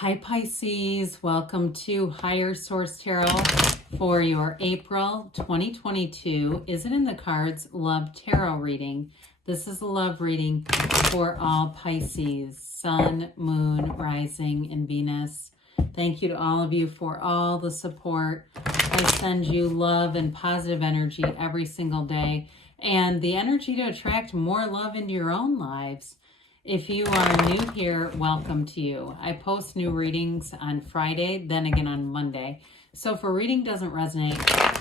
Hi Pisces, welcome to Higher Source Tarot for your April 2022 Is It in the Cards Love Tarot reading. This is a love reading for all Pisces, Sun, Moon, Rising, and Venus. Thank you to all of you for all the support. I send you love and positive energy every single day and the energy to attract more love into your own lives. If you are new here, welcome to you. I post new readings on Friday, then again on Monday. So if a reading doesn't resonate,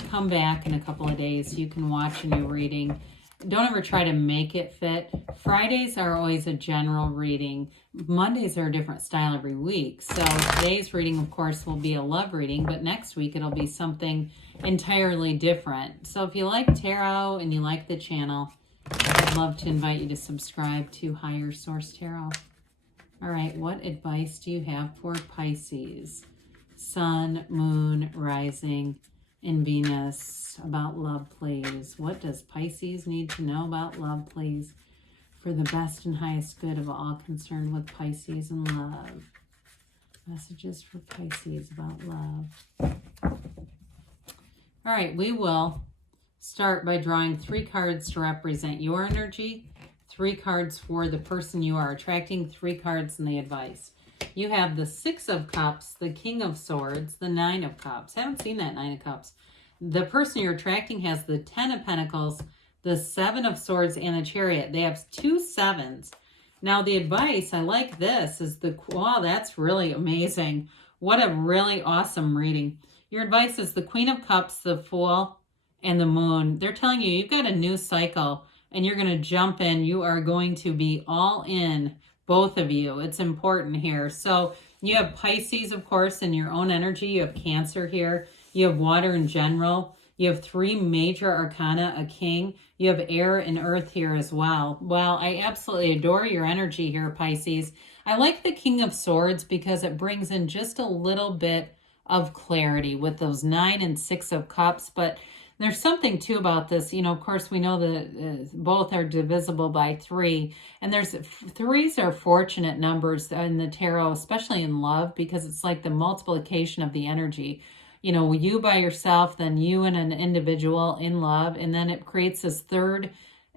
come back in a couple of days. You can watch a new reading. Don't ever try to make it fit. Fridays are always a general reading. Mondays are a different style every week. So today's reading, of course, will be a love reading, but next week it'll be something entirely different. So if you like tarot and you like the channel, I'd love to invite you to subscribe to Higher Source Tarot. All right, what advice do you have for Pisces? Sun, Moon, Rising, and Venus about love, please. What does Pisces need to know about love, please, for the best and highest good of all concerned with Pisces and love? Messages for Pisces about love. All right, we will start by drawing 3 cards to represent your energy, 3 cards for the person you are attracting, 3 cards in the advice. You have the 6 of Cups, the King of Swords, the 9 of Cups. Haven't seen that 9 of Cups. The person you're attracting has the 10 of Pentacles, the 7 of Swords, and the Chariot. They have 2 sevens. Now the advice, I like this, is wow, that's really amazing. What a really awesome reading. Your advice is the Queen of Cups, the Fool, and the Moon. They're telling you you've got a new cycle and you're going to jump in. You are going to be all in, both of you. It's important here. So you have Pisces, of course, in your own energy. You have Cancer here. You have water in general. You have 3 major arcana, a king. You have air and earth here as well. Well, I absolutely adore your energy here, Pisces. I like the King of Swords because it brings in just a little bit of clarity with those 9 and 6 of Cups, but there's something too about this. You know, of course, we know that both are divisible by 3. And there's 3s are fortunate numbers in the tarot, especially in love, because it's like the multiplication of the energy. You know, you by yourself, then you and an individual in love, and then it creates this 3rd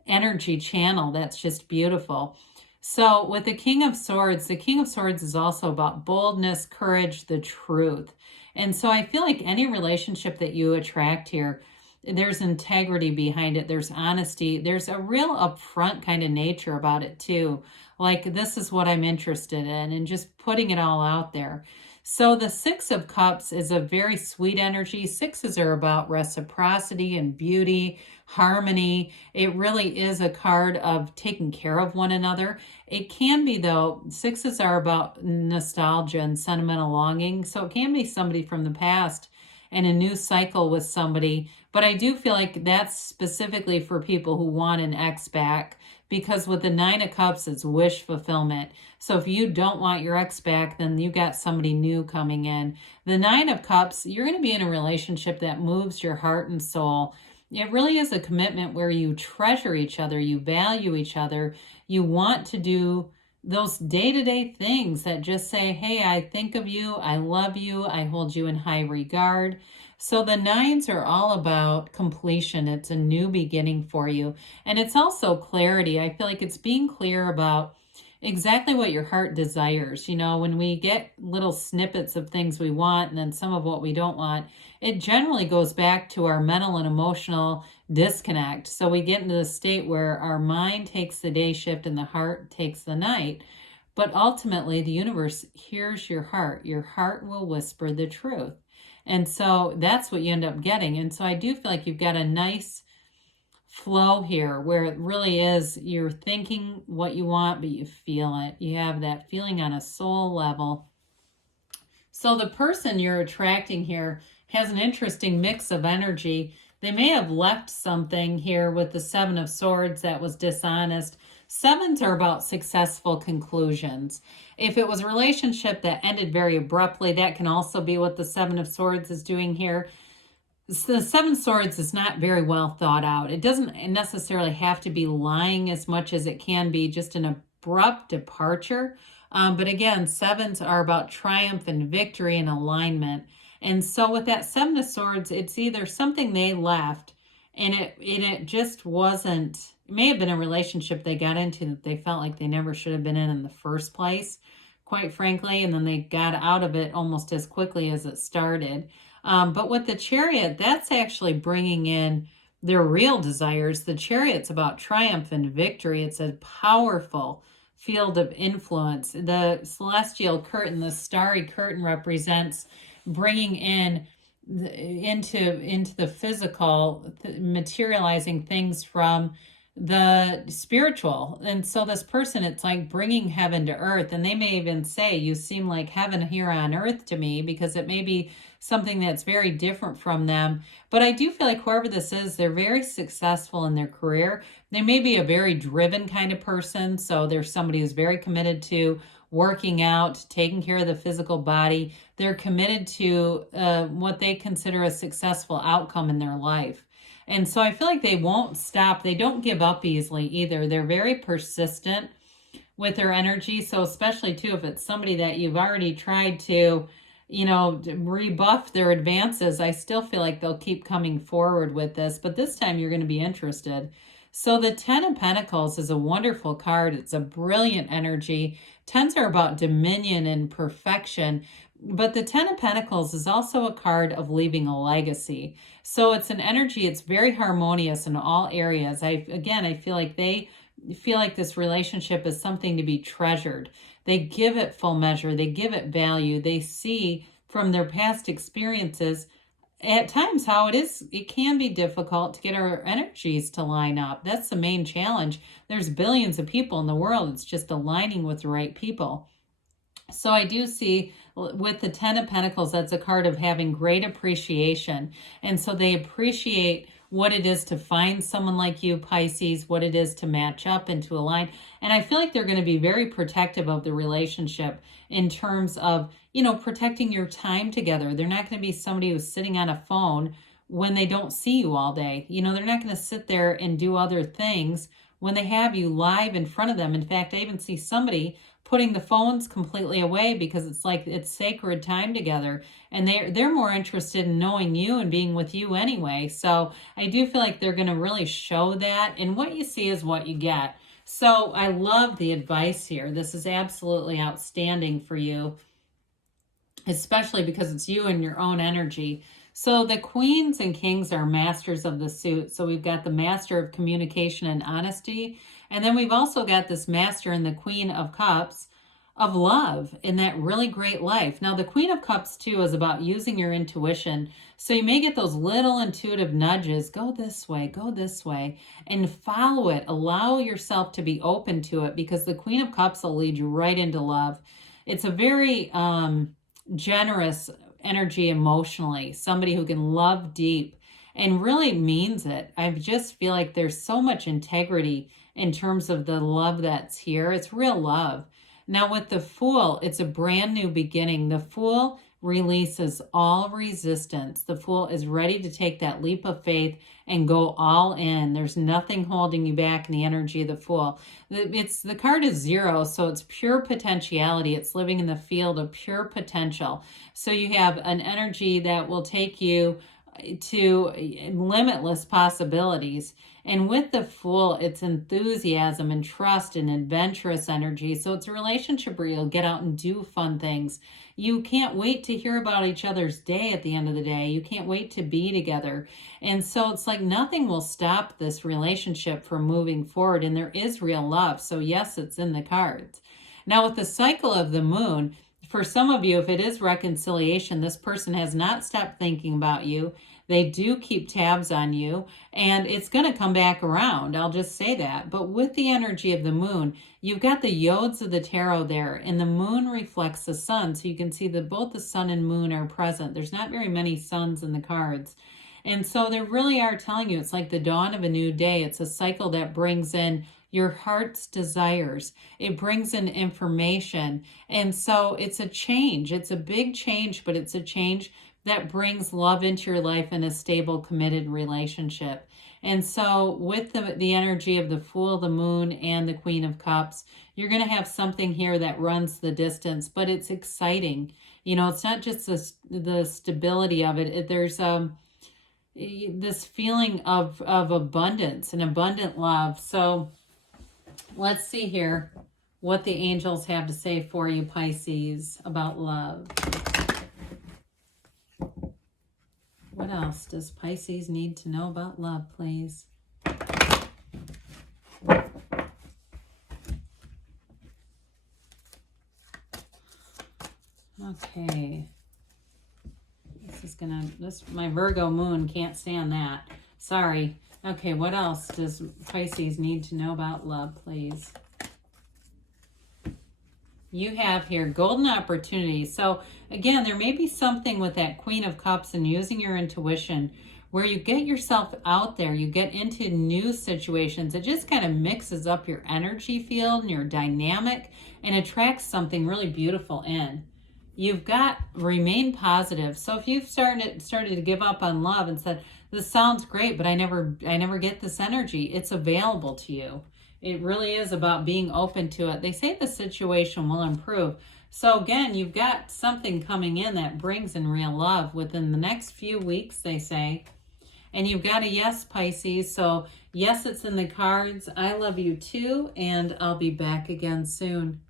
energy channel that's just beautiful. So with the King of Swords is also about boldness, courage, the truth. And so I feel like any relationship that you attract here, there's integrity behind it. There's honesty. There's a real upfront kind of nature about it too. Like, this is what I'm interested in, and just putting it all out there. So the 6 of Cups is a very sweet energy. 6s are about reciprocity and beauty, harmony. It really is a card of taking care of one another. It can be, though, 6s are about nostalgia and sentimental longing. So it can be somebody from the past and a new cycle with somebody. But I do feel like that's specifically for people who want an ex back, because with the 9 of Cups, it's wish fulfillment. So if you don't want your ex back, then you got somebody new coming in. The 9 of Cups, you're going to be in a relationship that moves your heart and soul. It really is a commitment where you treasure each other, you value each other, you want to do those day-to-day things that just say, hey, I think of you, I love you, I hold you in high regard. So the 9s are all about completion. It's a new beginning for you. And it's also clarity. I feel like it's being clear about exactly what your heart desires. You know, when we get little snippets of things we want and then some of what we don't want, it generally goes back to our mental and emotional disconnect. So we get into the state where our mind takes the day shift and the heart takes the night. But ultimately, the universe hears your heart. Your heart will whisper the truth. And so that's what you end up getting. And so I do feel like you've got a nice flow here where it really is, you're thinking what you want, but you feel it. You have that feeling on a soul level. So the person you're attracting here has an interesting mix of energy. They may have left something here with the 7 of Swords that was dishonest. 7s are about successful conclusions. If it was a relationship that ended very abruptly, that can also be what the 7 of Swords is doing here. The 7 of Swords is not very well thought out. It doesn't necessarily have to be lying as much as it can be just an abrupt departure But again, sevens are about triumph and victory and alignment. And so with that Seven of Swords, it's either something they left and it just wasn't, it may have been a relationship they got into that they felt like they never should have been in the first place, quite frankly, and then they got out of it almost as quickly as it started. But with the Chariot, that's actually bringing in their real desires. The Chariot's about triumph and victory. It's a powerful field of influence. The celestial curtain, the starry curtain, represents bringing in into the physical, materializing things from the spiritual. And so this person, it's like bringing heaven to earth. And they may even say, you seem like heaven here on earth to me, because it may be something that's very different from them. But I do feel like whoever this is, they're very successful in their career. They may be a very driven kind of person. So there's somebody who's very committed to working out, taking care of the physical body. They're committed to what they consider a successful outcome in their life. And so I feel like they won't stop. They don't give up easily either. They're very persistent with their energy. So especially too, if it's somebody that you've already tried to, rebuff their advances, I still feel like they'll keep coming forward with this, but this time you're going to be interested. So the Ten of Pentacles is a wonderful card. It's a brilliant energy. Tens are about dominion and perfection. But the Ten of Pentacles is also a card of leaving a legacy. So it's an energy, it's very harmonious in all areas. I feel like they feel like this relationship is something to be treasured. They give it full measure. They give it value. They see from their past experiences at times how it can be difficult to get our energies to line up. That's the main challenge. There's billions of people in the world. It's just aligning with the right people. So I do see with the Ten of Pentacles, that's a card of having great appreciation. And so they appreciate what it is to find someone like you, Pisces, what it is to match up and to align. And I feel like they're going to be very protective of the relationship in terms of, protecting your time together. They're not going to be somebody who's sitting on a phone when they don't see you all day. They're not going to sit there and do other things when they have you live in front of them. In fact, I even see somebody putting the phones completely away because it's like it's sacred time together, and they're more interested in knowing you and being with you anyway. So I do feel like they're going to really show that, and what you see is what you get. So I love the advice here. This is absolutely outstanding for you, especially because it's you and your own energy. So the queens and kings are masters of the suit. So we've got the master of communication and honesty. And then we've also got this master and the Queen of Cups of love in that really great life. Now the Queen of Cups too is about using your intuition. So you may get those little intuitive nudges, go this way, and follow it. Allow yourself to be open to it, because the Queen of Cups will lead you right into love. It's a very generous energy emotionally, somebody who can love deep and really means it. I just feel like there's so much integrity in terms of the love that's here. It's real love. Now with the Fool, it's a brand new beginning. The Fool releases all resistance. The Fool is ready to take that leap of faith and go all in. There's nothing holding you back in the energy of the Fool. The card is 0, so it's pure potentiality. It's living in the field of pure potential. So you have an energy that will take you to limitless possibilities. And with the Fool, it's enthusiasm and trust and adventurous energy. So it's a relationship where you'll get out and do fun things. You can't wait to hear about each other's day at the end of the day. You can't wait to be together. And so it's like nothing will stop this relationship from moving forward. And there is real love. So yes, it's in the cards. Now with the cycle of the moon, for some of you, if it is reconciliation, this person has not stopped thinking about you. They do keep tabs on you, and it's going to come back around. I'll just say that. But with the energy of the moon, you've got the yods of the tarot there, and the moon reflects the sun. So you can see that both the sun and moon are present. There's not very many suns in the cards. And so they really are telling you it's like the dawn of a new day. It's a cycle that brings in your heart's desires. It brings in information. And so it's a change. It's a big change, but it's a change that brings love into your life in a stable, committed relationship. And so with the energy of the Fool, the Moon, and the Queen of Cups, you're going to have something here that runs the distance, but it's exciting. You know, it's not just the stability of it. There's this feeling of abundance and abundant love. So let's see here what the angels have to say for you, Pisces, about love. What else does Pisces need to know about love, please? Okay. My Virgo moon can't stand that. Sorry. Okay, what else does Pisces need to know about love, please? You have here golden opportunities. So again, there may be something with that Queen of Cups and using your intuition where you get yourself out there, you get into new situations. It just kind of mixes up your energy field and your dynamic and attracts something really beautiful in. You've got remain positive. So if you've started to give up on love and said, this sounds great, but I never get this energy, it's available to you. It really is about being open to it. They say the situation will improve. So again, you've got something coming in that brings in real love within the next few weeks, they say. And you've got a yes, Pisces. So yes, it's in the cards. I love you too, and I'll be back again soon.